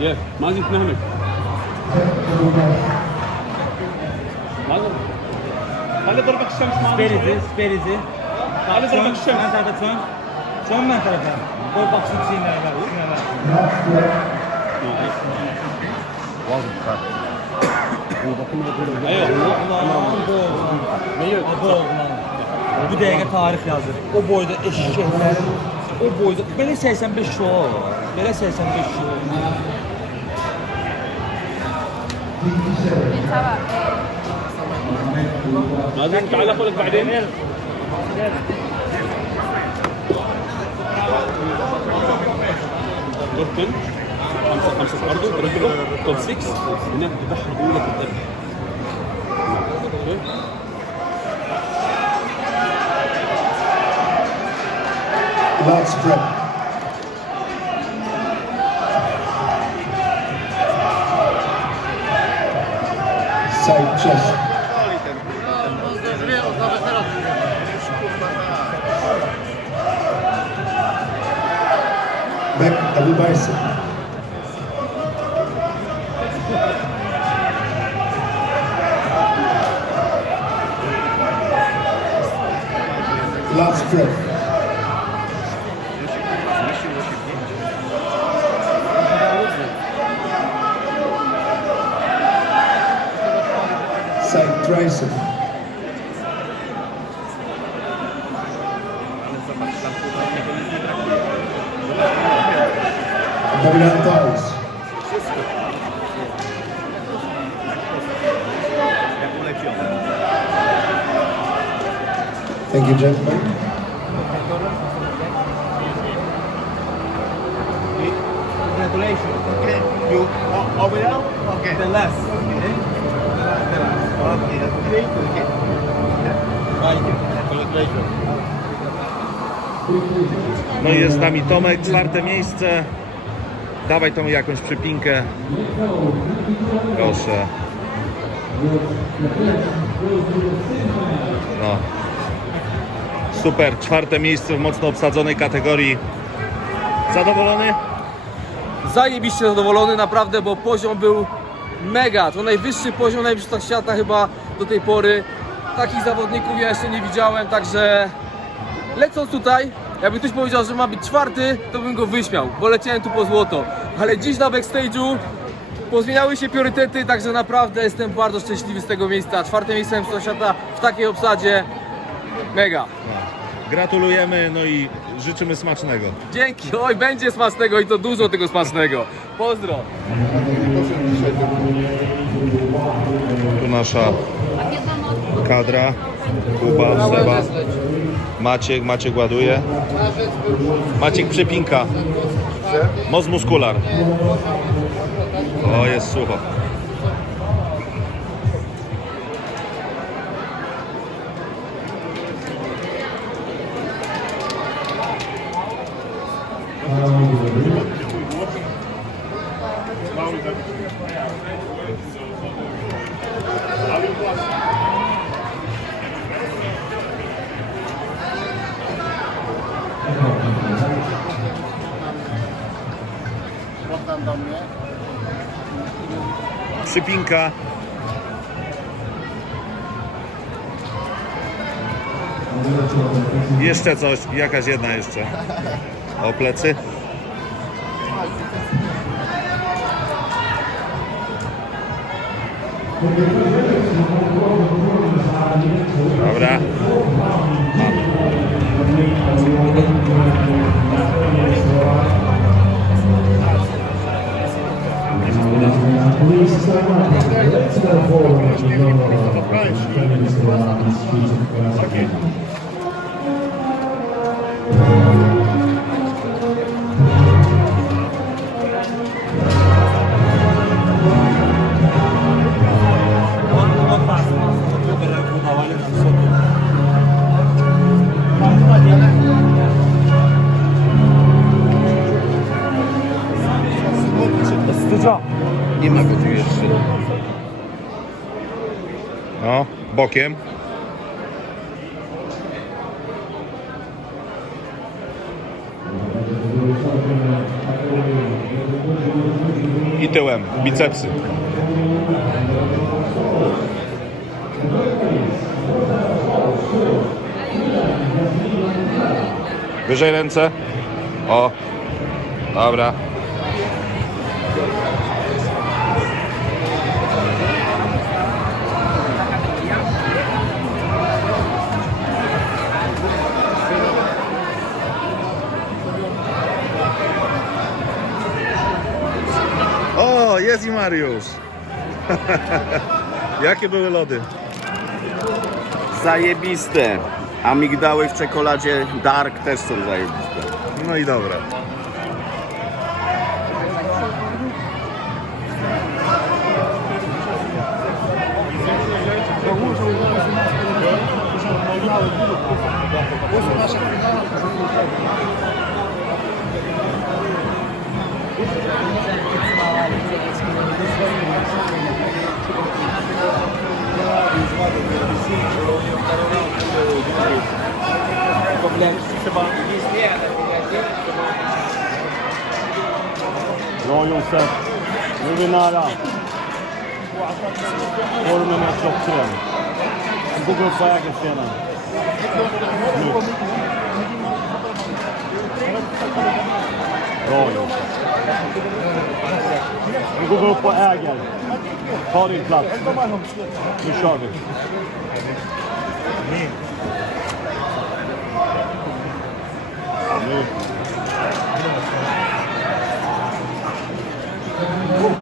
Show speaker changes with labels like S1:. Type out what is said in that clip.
S1: يا ما زلت نهمك ما زلت خلي ضربك الشمس ما
S2: Siper izi, siper izi.
S1: خلي
S2: Çön,
S1: ضربك
S2: ön
S1: الشمس
S2: tarafa çön. Çön ben tarafa. Koy bak şu şeyler var, üstüne var.
S1: ايوه
S2: Ulan bu oğlan. Bu oğlan. Bu dəqiqə tarix yazır. O boyda eşşəklər, O boyda belə 85 şou. Belə 85
S1: şou. بعدين تعال اخذك لك بعدين تركن خمسه خمسه في ارضه توب 6 هناك تبحر جوه
S3: الذبح leg strip. Sanchez. Back, everybody's last breath. Spread. Side tricep. Abdominal thighs. Thank you, gentlemen.
S2: Congratulations.
S4: Okay, you over there? Okay.
S2: The last. Okay.
S5: No i jest z nami Tomek, czwarte miejsce. Dawaj tą jakąś przypinkę. Proszę. No. Super, czwarte miejsce w mocno obsadzonej kategorii. Zadowolony?
S6: zajebiście zadowolony naprawdę, bo poziom był mega. To najwyższy poziom, najwyższa świata chyba do tej pory. Takich zawodników ja jeszcze nie widziałem, także lecąc tutaj, jakby ktoś powiedział, że ma być czwarty, to bym go wyśmiał, bo leciałem tu po złoto. Ale dziś na backstage'u pozmieniały się priorytety, także naprawdę jestem bardzo szczęśliwy z tego miejsca. Czwarte miejsce mistrzostwa świata w takiej obsadzie, mega.
S5: Gratulujemy, no i życzymy smacznego.
S6: Dzięki, oj będzie smacznego i to dużo tego smacznego. Pozdro.
S5: Nasza kadra. Kuba, Seba. Maciek, Maciek ładuje. Maciek przypinka. Moz muskular. O, jest sucho. Przypinka. Jeszcze coś, jakaś jedna jeszcze. O plecy. Dobra.
S4: Nie
S5: No, bokiem.
S2: tyłem, bicepsy. Wyżej ręce. O. Dobra. Jest i Mariusz. Jakie były lody?
S7: Zajebiste. Amigdały w czekoladzie dark też są zajebiste.
S2: No i dobra.
S5: Bra Josef. Nu är vi nära. Formen är klockren. Vi går upp på ägarstenen. Nu. Bra jobbat. Nu går vi upp och äger. Ta din plats. Nu kör vi. Nu.